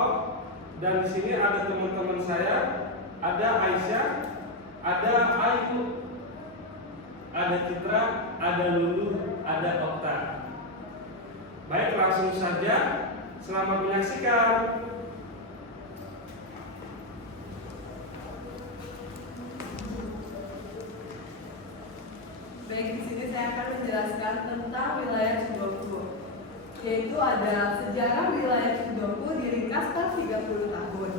kelompok, dan di sini ada teman-teman saya, ada Aisyah, ada Ayu, ada Citra, ada Lulu, ada Okta. Baik, langsung saja. Selamat menyaksikan. Baik, di sini saya akan menjelaskan tentang wilayah Cidoku, yaitu ada sejarah wilayah Cidoku diringkas per 30 tahun.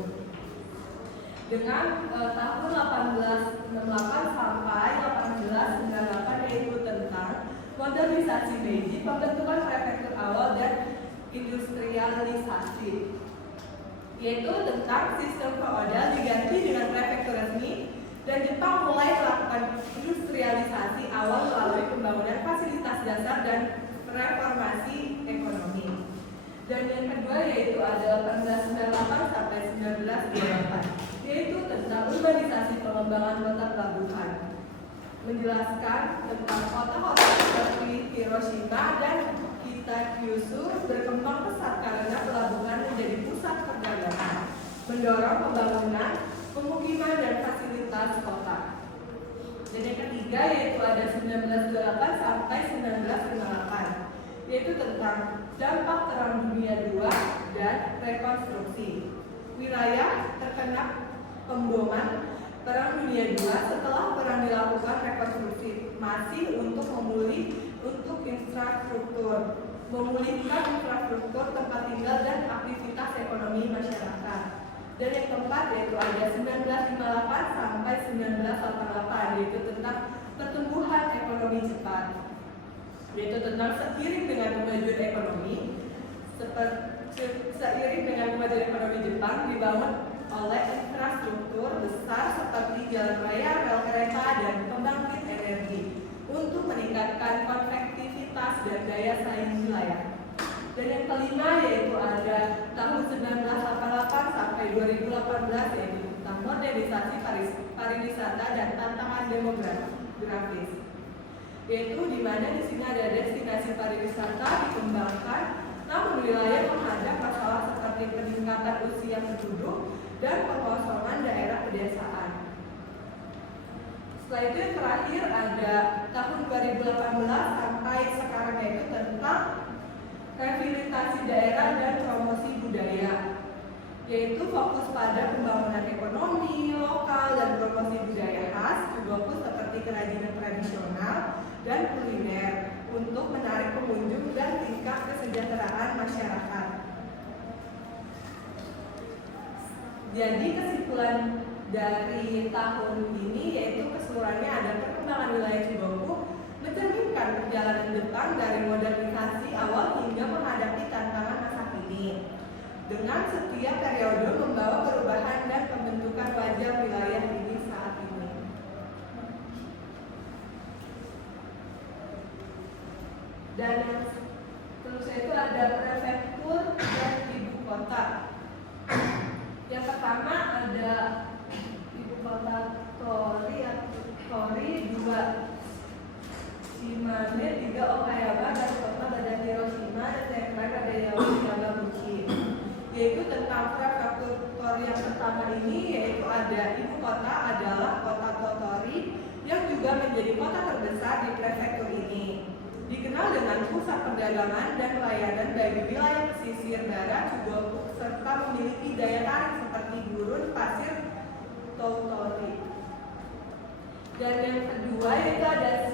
Dengan tahun 1868 sampai 1898, yaitu tentang modernisasi Meiji, pembentukan prefektur awal dan industrialisasi, yaitu tentang sistem feodal diganti dengan prefektur resmi, dan Jepang mulai melakukan industrialisasi awal melalui pembangunan fasilitas dasar dan reformasi ekonomi. Dan yang kedua yaitu ada 1898 sampai 1928, yaitu tentang urbanisasi pengembangan kota pelabuhan, menjelaskan tentang kota-kota seperti Hiroshima dan Kitakyushu berkembang pesat karena pelabuhan menjadi pusat perdagangan, mendorong pembangunan pemukiman dan fasilitas kota. Dan yang ketiga yaitu ada 1928 sampai 1958, yaitu tentang dampak Perang Dunia II dan rekonstruksi. Wilayah terkena pemboman Perang Dunia II. Setelah perang dilakukan rekonstruksi masih untuk infrastruktur, memulihkan infrastruktur tempat tinggal dan aktivitas ekonomi masyarakat. Dan yang keempat yaitu ada 1958 sampai 1988, yaitu tentang pertumbuhan ekonomi Jepang, yaitu tentang seiring dengan kemajuan ekonomi Jepang dibangun oleh infrastruktur besar seperti jalan raya, rel kereta, dan pembangkit energi untuk meningkatkan konektivitas dan daya saing wilayah. Dan yang kelima yaitu ada tahun 1988 sampai 2018, yaitu tentang modernisasi pariwisata dan tantangan demografis, yaitu di mana di sini ada destinasi pariwisata dikembangkan, namun wilayah menghadap masalah seperti peningkatan usia penduduk dan pengosongan daerah pedesaan. Setelah itu yang terakhir ada tahun 2018 sampai sekarang, yaitu tentang rehabilitasi daerah dan promosi budaya, yaitu fokus pada pembangunan ekonomi lokal dan promosi budaya khas, fokus seperti kerajinan tradisional dan kuliner untuk menarik pengunjung dan tingkat kesejahteraan masyarakat. Jadi kesimpulan dari tahun ini yaitu keseluruhannya ada perkembangan wilayah Cidoku mencerminkan perjalanan Jepang dari modernisasi awal hingga menghadapi tantangan masa kini, dengan setiap periode membawa perubahan dan pembentukan wajah wilayah ini saat ini. Dan yang seterusnya itu ada prefektur dan ibu kota. Yang pertama ada ibu kota Tori, 2 Shimane, 3 Okayama, dan kota ada Hiroshima, dan yang terakhir ada Yamaguchi. Yaitu tentang prefektur Tori yang pertama ini, yaitu ada ibu kota adalah kota Totori yang juga menjadi kota terbesar di prefektur ini. Dikenal dengan pusat perdagangan dan pelayanan bagi wilayah pesisir barat Chugoku, serta memiliki daya tarik seperti gurun pasir Tottori. Dan yang kedua yaitu ada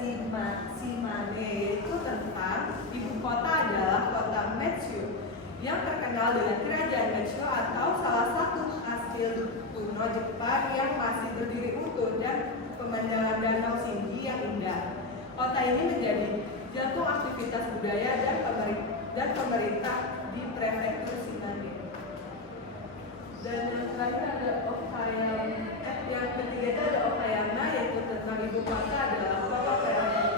Shimane, yaitu tentang ibu kota adalah kota Metsue yang terkenal dengan kerajaan Metsue atau salah satu kastil kuno Jepang yang masih berdiri utuh dan pemandangan danau Shinji yang indah. Kota ini menjadi jantung aktivitas budaya dan pemerintah di prefektur Shimane. Dan yang terakhir ada yang ketiga itu ada Okayama, yaitu tentang ibu kota adalah kota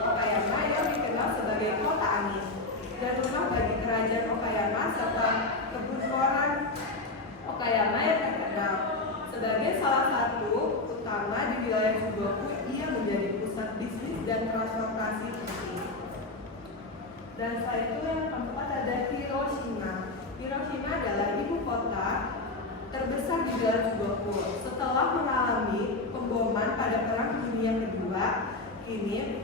Okayama yang dikenal sebagai kota angin dan rumah bagi kerajaan Okayama serta kebun koran Okayama yang terkenal sebagai salah satu utama di wilayah Chugoku. Ia menjadi pusat bisnis dan transportasi penting. Dan setelah itu yang keempat ada Hiroshima. Hiroshima adalah ibu kota negara Chugoku. Setelah mengalami pemboman pada Perang Dunia Kedua, kini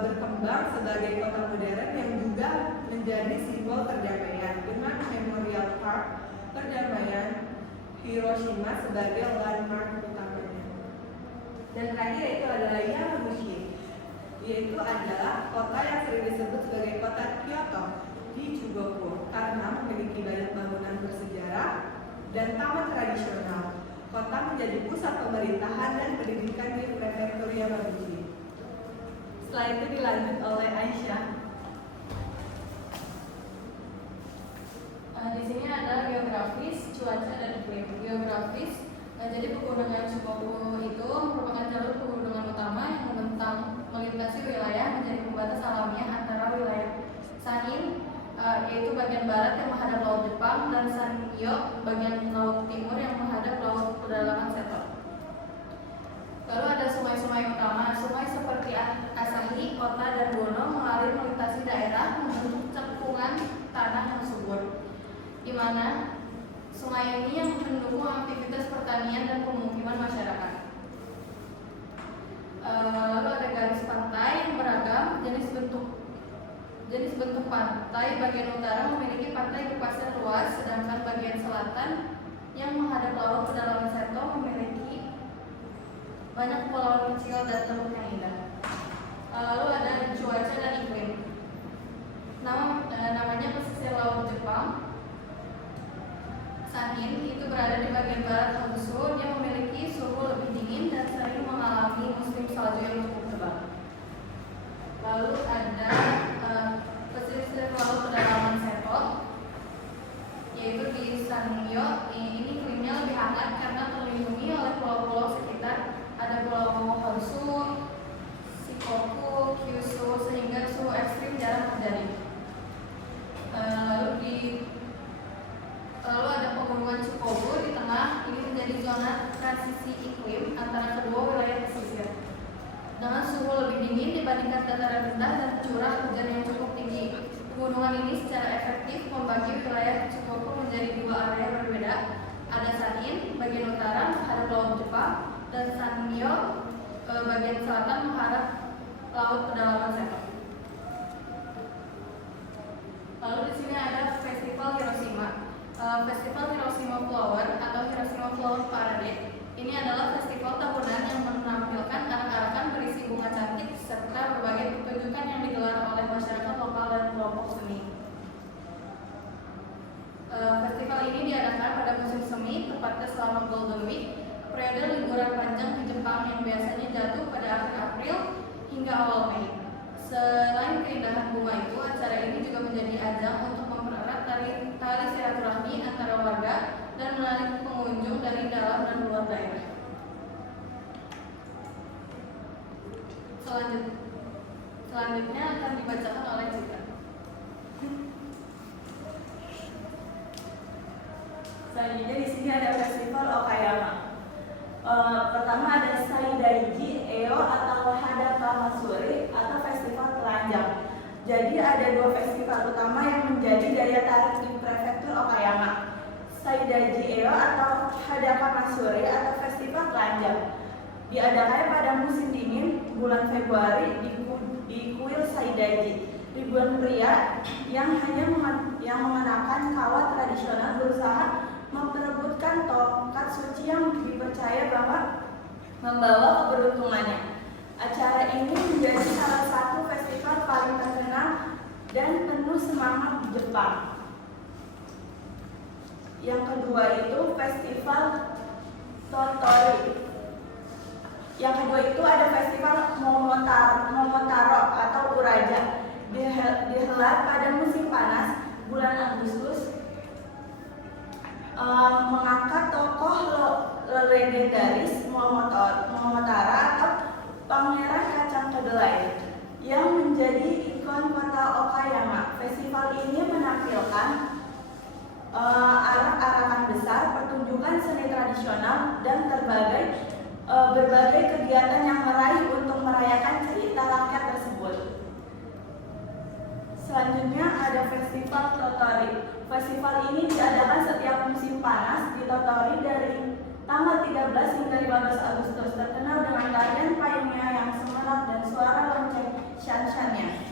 berkembang sebagai kota modern yang juga menjadi simbol perdamaian dengan Memorial Park perdamaian Hiroshima sebagai landmark utamanya. Dan terakhir itu adalah Yamaguchi, yaitu adalah kota yang sering disebut sebagai kota Kyoto di Chugoku karena memiliki banyak bangunan bersejarah dan taman tradisional. Kota menjadi pusat pemerintahan dan pendidikan di prefektur Yamaguchi. Setelah itu dilanjut oleh Aisyah. Di sini ada geografis, cuaca, dan iklim. Geografis, jadi pegunungan Chugoku itu merupakan jalur pegunungan utama yang melintasi wilayah menjadi pembatas alamiah antara wilayah Sanin, yaitu bagian barat yang menghadap laut Jepang, dan Sanyo, bagian laut timur yang menghadap laut pedalaman Seto. Lalu ada sungai-sungai utama. Sungai seperti Asahi, Ota, dan Bono mengalir melintasi daerah membentuk cekungan tanah yang subur, di mana sungai ini yang mendukung aktivitas pertanian dan pemukiman masyarakat. Lalu ada garis pantai yang beragam jenis bentuk pantai. Bagian utara memiliki pantai berpasir luas, sedangkan bagian selatan yang menghadap laut pedalaman Seto memiliki banyak pulau kecil dan teluk yang indah. Lalu ada cuaca dan iklim. Namanya pesisir laut Jepang. Sanin itu berada di bagian barat Honshu. Dia memiliki suhu lebih dingin dan sering mengalami musim salju yang cukup tebal. Lalu ada pesisir laut pedalaman Seto, yaitu di Sanyo. Ini iklimnya lebih hangat karena terlindungi oleh pulau-pulau sekitar. Ada pulau Honshu, Shikoku, Kyushu, sehingga suhu ekstrim jarang terjadi. Lalu ada pegunungan Chukobu di tengah. Ini menjadi zona transisi iklim antara kedua wilayah pesisir, dengan suhu lebih dingin dibandingkan dataran rendah dan curah hujan yang cukup tinggi. Pegunungan ini secara efektif membagi wilayah Chukobu menjadi dua area berbeda. Ada Sanin bagian utara menghadap laut Jepang, dan Sanyo bagian selatan menghadap laut pedalaman Seto. Lalu di sini ada Festival Hiroshima. Festival Hiroshima Flower atau Hiroshima Flower Parade. Ini adalah festival tahunan yang menampilkan arak-arakan berisi bunga cantik serta berbagai pertunjukan yang digelar oleh masyarakat lokal dan kelompok seni. Festival ini diadakan pada musim semi, tepatnya selama Golden Week, periode liburan panjang di Jepang yang biasanya jatuh pada akhir April hingga awal Mei. Selain keindahan bunga itu, acara ini juga menjadi ajang untuk mempererat tali silaturahmi antara warga dan menarik pengunjung dari dalam dan luar daerah. Selanjutnya akan dibacakan oleh Citra. Selanjutnya di sini ada festival Okayama. Pertama ada Saidaiji Eo atau Hadaka Matsuri atau festival telanjang. Jadi ada dua festival utama yang menjadi daya tarik di prefektur Okayama. Saidaiji Eo atau Hadaka Matsuri atau festival telanjang diadakan pada musim dingin bulan Februari di kuil Saidaiji. Ribuan pria yang mengenakan kawat tradisional berusaha memperebutkan tongkat suci yang dipercaya bahwa membawa keberuntungannya. Acara ini menjadi salah satu festival paling terkenal dan penuh semangat di Jepang. Yang kedua itu festival Totori. Yang kedua itu ada festival Momotaro atau Uraja. Dihelat pada musim panas bulan Agustus, mengangkat tokoh legendaris Momotaro atau Pangeran Kacang Kedelai yang menjadi ikon kota Okayama. Festival ini menampilkan arak-arakan besar, pertunjukan seni tradisional, dan berbagai kegiatan yang meraih untuk merayakan cerita rakyat tersebut. Selanjutnya ada Festival Totori. Festival ini diadakan setiap musim panas di Tanggal 13 hingga 15 Agustus terkenal dengan tarian payungnya yang semerak dan suara lonceng shan-shannya.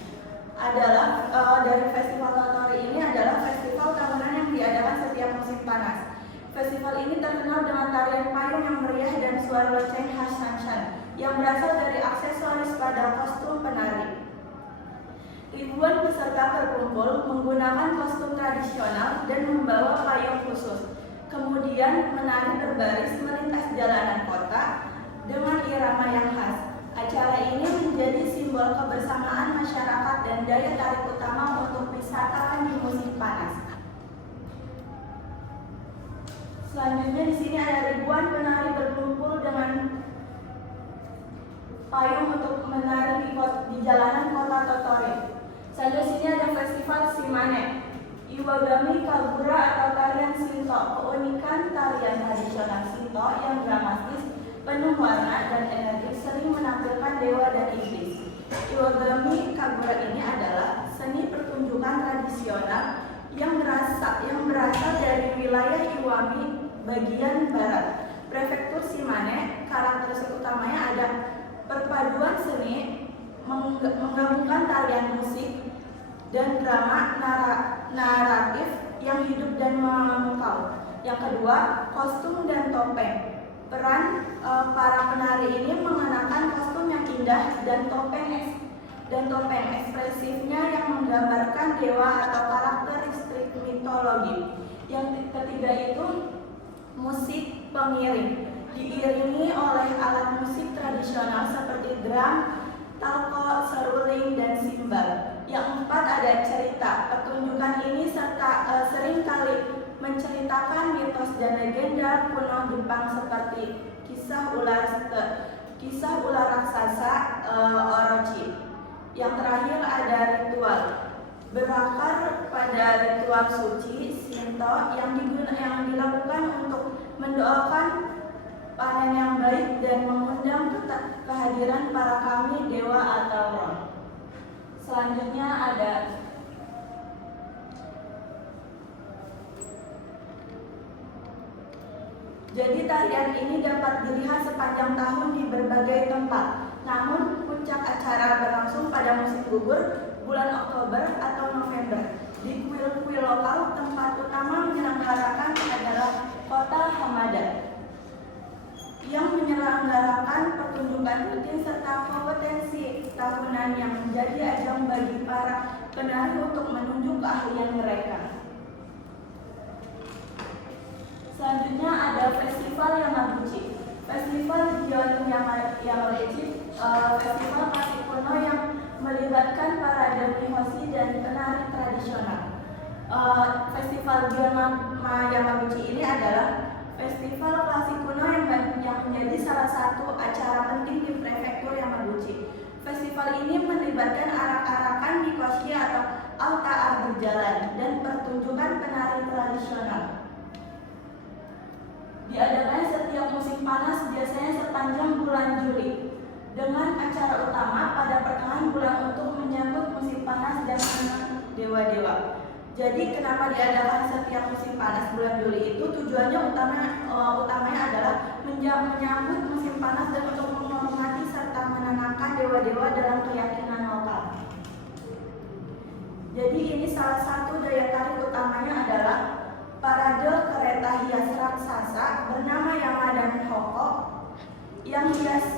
Adalah dari festival Totori ini adalah festival tahunan yang diadakan setiap musim panas. Festival ini terkenal dengan tarian payung yang meriah dan suara lonceng khas shan-shan yang berasal dari aksesoris pada kostum penari. Ribuan peserta berkumpul menggunakan kostum tradisional dan membawa payung khusus. Kemudian menari berbaris melintas jalanan kota dengan irama yang khas. Acara ini menjadi simbol kebersamaan masyarakat dan daya tarik utama untuk wisatawan di musim panas. Selanjutnya di sini ada ribuan penari berkumpul dengan payung untuk menari di jalanan kota Totori. Selanjutnya di sini ada festival Shimane. Iwagami Kagura atau tarian Shinto, keunikan tarian tradisional Shinto yang dramatis, penuh warna dan energi, sering menampilkan dewa dan iblis. Iwagami Kagura ini adalah seni pertunjukan tradisional yang berasal dari wilayah Iwami bagian barat, prefektur Shimane. Karakteristik utamanya ada perpaduan seni menggabungkan tarian musik dan drama naratif yang hidup dan memukau. Yang kedua, kostum dan topeng. Peran para penari ini mengenakan kostum yang indah dan topeng ekspresifnya yang menggambarkan dewa atau karakteristik mitologi. Yang ketiga itu musik pengiring, diiringi oleh alat musik tradisional seperti drum, talko, seruling, dan simbal. Yang keempat ada cerita. Pertunjukan ini sering kali menceritakan mitos dan legenda kuno Jepang seperti kisah ular raksasa Orochi. Yang terakhir ada ritual. Berakar pada ritual suci Shinto yang dilakukan untuk mendoakan panen yang baik dan mengundang kehadiran para kami dewa atau roh. Selanjutnya ada jadi tarian ini dapat dilihat sepanjang tahun di berbagai tempat. Namun puncak acara berlangsung pada musim gugur bulan Oktober atau November. Di kuil-kuil lokal, tempat utama menyelenggarakan adalah kota Hamada yang menyelenggarakan pertunjukan rutin serta kompetensi tahunan yang menjadi ajang bagi para penari untuk menunjuk keahlian mereka. Selanjutnya ada Festival Yamaguchi. Festival Gion Yamaguchi, festival klasik kuno yang melibatkan parade mihoshi dan penari tradisional. Festival Gion Yamaguchi ini adalah festival klasik kuno yang menjadi salah satu acara penting di prefektur Yamaguchi. Festival ini melibatkan arak-arakan mikoshi atau altar berjalan dan pertunjukan penari tradisional. Diadakan setiap musim panas biasanya sepanjang bulan Juli dengan acara utama pada pertengahan bulan untuk menyambut musim panas dan dewa-dewa. Jadi kenapa diadakan setiap musim panas bulan Juli itu tujuannya utamanya adalah menyambut musim panas dan untuk menghormati serta menenangkan dewa-dewa dalam keyakinan lokal. Jadi ini salah satu daya tarik utamanya adalah parade kereta hias raksasa bernama Yamadan Hoko yang dihias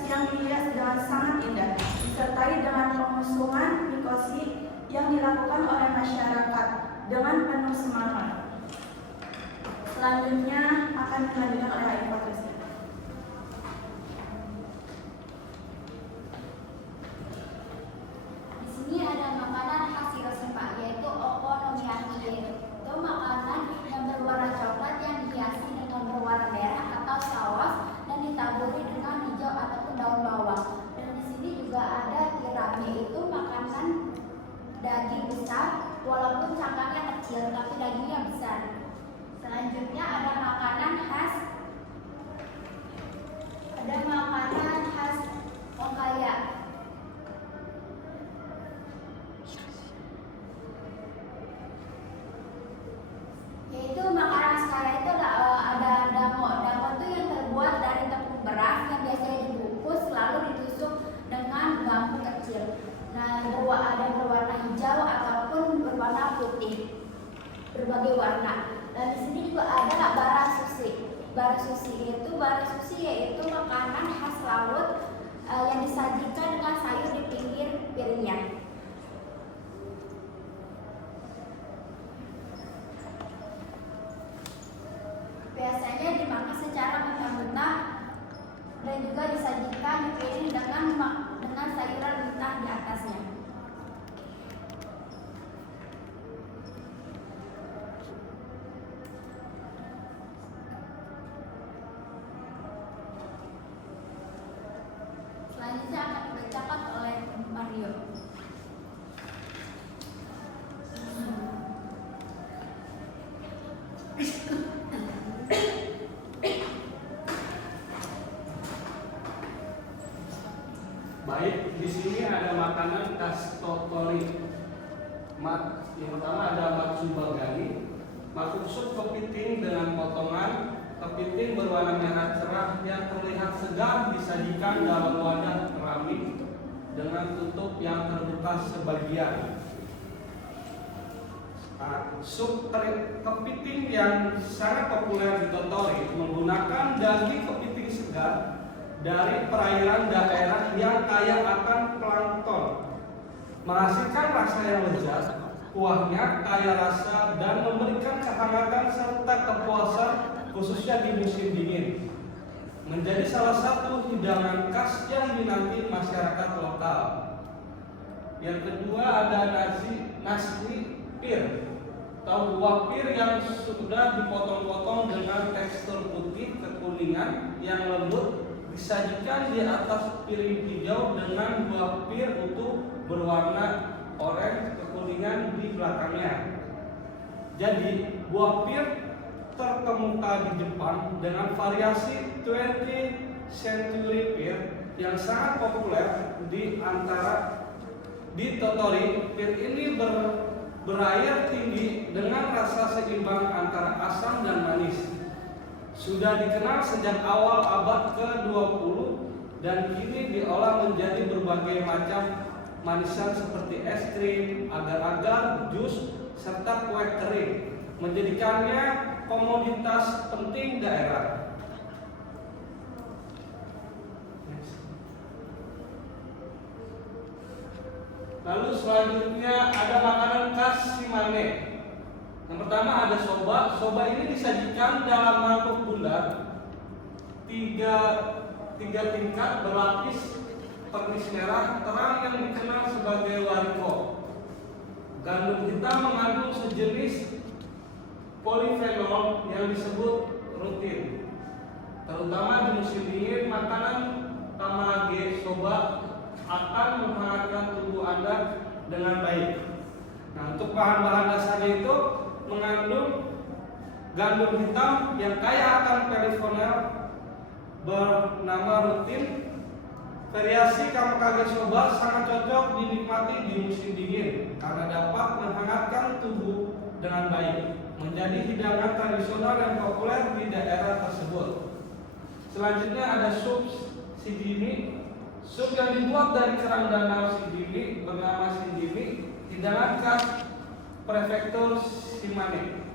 dengan sangat indah, disertai dengan pengusungan mikoshi yang dilakukan oleh masyarakat dengan penuh semangat. Selanjutnya akan dilanjutkan oleh Ayu Patricia. Di sini ada makanan khas Hiroshima yaitu okonomiyaki. Itu makanan yang berwarna coklat yang dihiasi dengan berwarna merah atau saus dan ditaburi dengan hijau ataupun daun bawang. Dan di sini juga ada tirami, itu makanan daging besar walaupun cangkangnya kecil tapi dagingnya besar. Selanjutnya ada makanan khas putih berbagai warna. Dan di sini juga ada barasushi. Barasushi yaitu makanan khas laut yang disajikan dengan sayur di pinggir piringnya. Biasanya dimakan secara mentah-mentah dan juga disajikan di piring dengan sayuran mentah di atasnya. Selanjutnya akan dibacakan oleh Mario. Baik, di sini ada makanan khas Totori. Yang pertama ada matsubagani, maksud kepiting dengan potongan kepiting berwarna merah cerah yang terlihat segar disajikan dalam wadah keramik dengan tutup yang terbuka sebagian. Sup kepiting yang sangat populer di Totori menggunakan daging kepiting segar dari perairan daerah yang kaya akan plankton, menghasilkan rasa yang lezat, kuahnya kaya rasa dan memberikan kehangatan serta kepuasan khususnya di musim dingin. Menjadi salah satu hidangan khas yang dinanti masyarakat lokal. Yang kedua ada nasi pir atau buah pir yang sudah dipotong-potong dengan tekstur putih kekuningan yang lembut, disajikan di atas piring hijau dengan buah pir utuh berwarna oranye kekuningan di belakangnya. Jadi buah pir terkemuka di Jepang dengan variasi 20th century pir yang sangat populer di Totori. Pir ini berair tinggi dengan rasa seimbang antara asam dan manis. Sudah dikenal sejak awal abad ke-20 dan kini diolah menjadi berbagai macam manisan seperti es krim, agar-agar, jus, serta kue kering, menjadikannya komoditas penting daerah. Lalu selanjutnya ada makanan khas Shimane. Yang pertama ada soba. Soba ini disajikan dalam mangkuk bulat tiga tingkat berlapis pernis merah terang yang dikenal sebagai wariko. Gandum hitam mengandung sejenis polifenol yang disebut rutin. Terutama di musim dingin, makanan tamage soba akan menghangatkan tubuh Anda dengan baik. Nah, untuk bahan-bahan dasarnya itu mengandung gandum hitam yang kaya akan polifenol bernama rutin. Variasi kamikage soba sangat cocok dinikmati di musim dingin karena dapat menghangatkan tubuh dengan baik, menjadi hidangan tradisional yang populer di daerah tersebut. Selanjutnya ada sup shijimi. Sup yang dibuat dari kerang danau shijimi bernama shijimi, hidangan khas prefektur Shimane.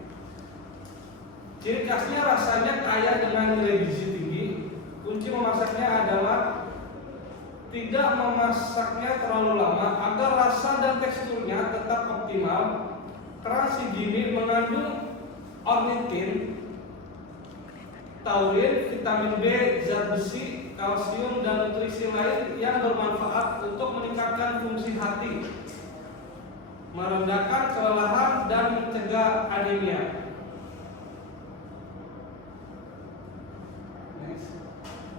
Ciri khasnya rasanya kaya dengan nilai gizi tinggi. Kunci memasaknya adalah tidak memasaknya terlalu lama agar rasa dan teksturnya tetap optimal. Kerang shijimi mengandung ornitin, taurin, vitamin B, zat besi, kalsium, dan nutrisi lain yang bermanfaat untuk meningkatkan fungsi hati, merendahkan kelelahan, dan mencegah anemia.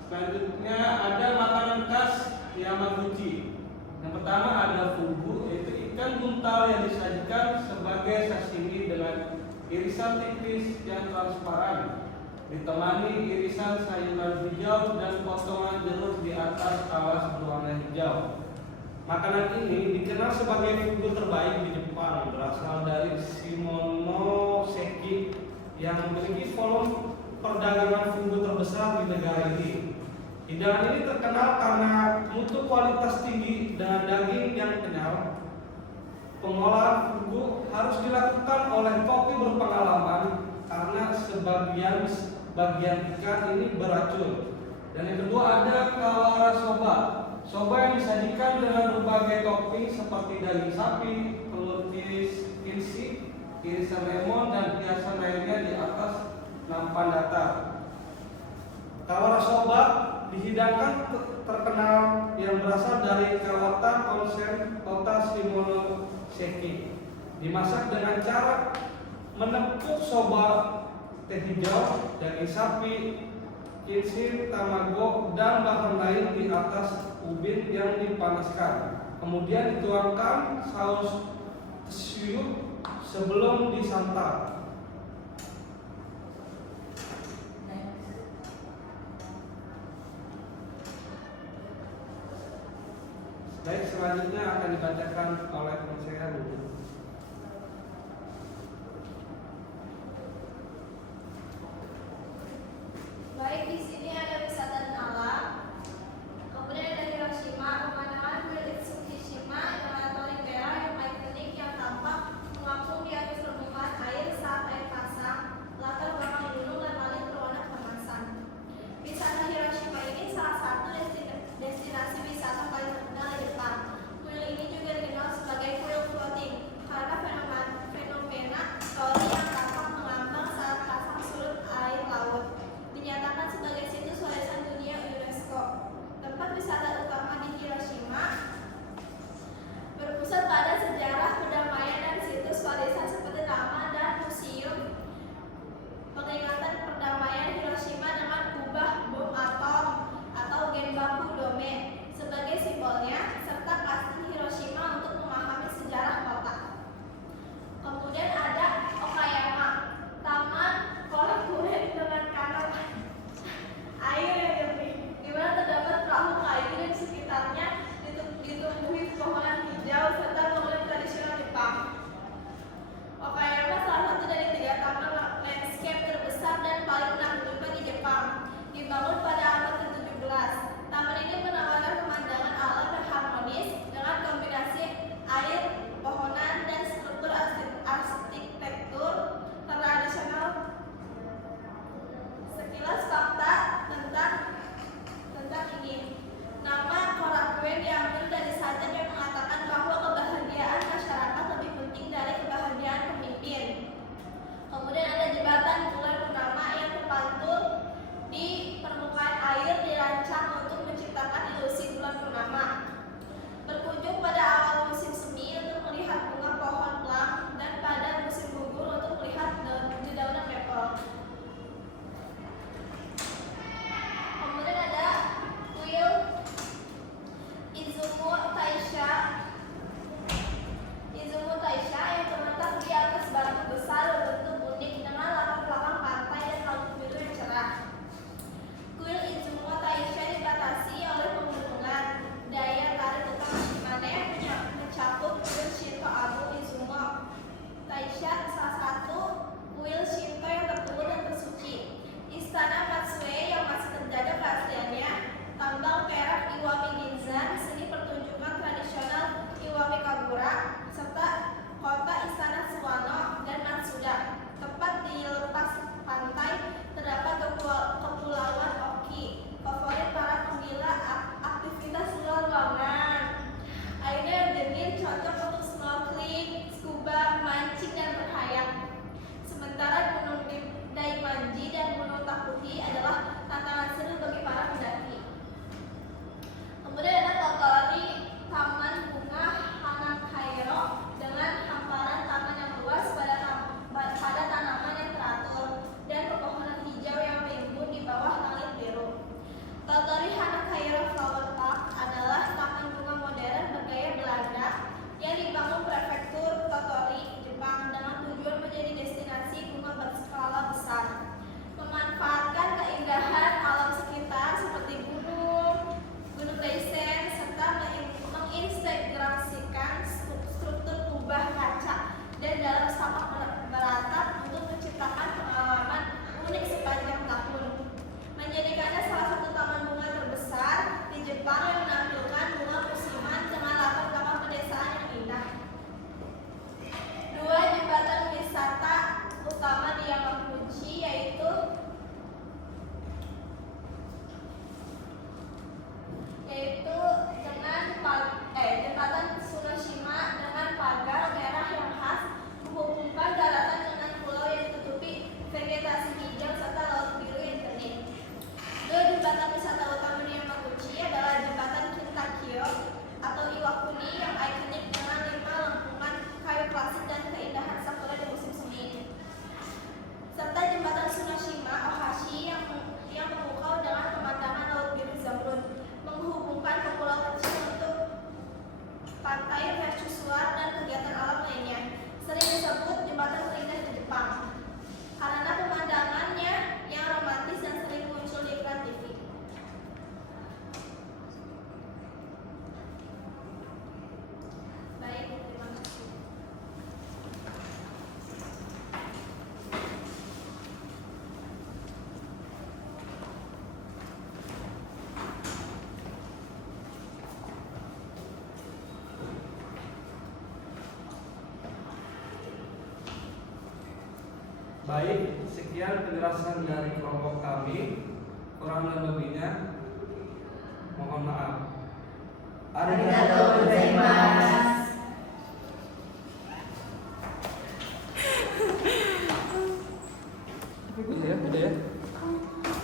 Selanjutnya ada makanan khas Yamaguchi. Yang pertama ada fugu, yaitu ikan buntal yang disajikan sebagai sashimi dengan irisan tipis yang transparan, ditemani irisan sayuran hijau dan potongan jeruk di atas talas berwarna hijau. Makanan ini dikenal sebagai fugu terbaik di Jepang, berasal dari Shimonoseki yang memiliki volume perdagangan fugu terbesar di negara ini. Hidangan ini terkenal karena mutu kualitas tinggi dan daging yang kenyal. pengolahan fugu harus dilakukan oleh koki berpengalaman karena sebagian ikan ini beracun. Dan yang kedua ada kawara soba. Soba yang disajikan dengan berbagai topping seperti daging sapi, telur kinsi, irisan lemon, dan hiasan lainnya di atas nampan datar. Kawara soba dihidangkan terkenal yang berasal dari Kawata Konsen Kota Shimonoseki. Dimasak dengan cara menepuk soba teh hijau, daging sapi, kinsi, tamago, dan bahan lain di atas ubin yang dipanaskan. Kemudian dituangkan saus tsuyu sebelum disantap. Baik, selanjutnya akan dibacakan oleh pensehat dulu. Baik, di sini ada wisata alam. Kemudian ada Hiroshima, pemandangan kuil Tsukishima dengan torii merah yang ikonik yang tampak mengapung di atas permukaan air saat air pasang. Latar belakang gunung dan langit berwarna keemasan. Wisata Hiroshima ini salah satu destinasi wisata paling terkenal di Jepang. Kuil ini juga dikenal sebagai sekian penjelasan dari kelompok kami. Kurang dan lebihnya mohon maaf. Arigatou gozaimasu.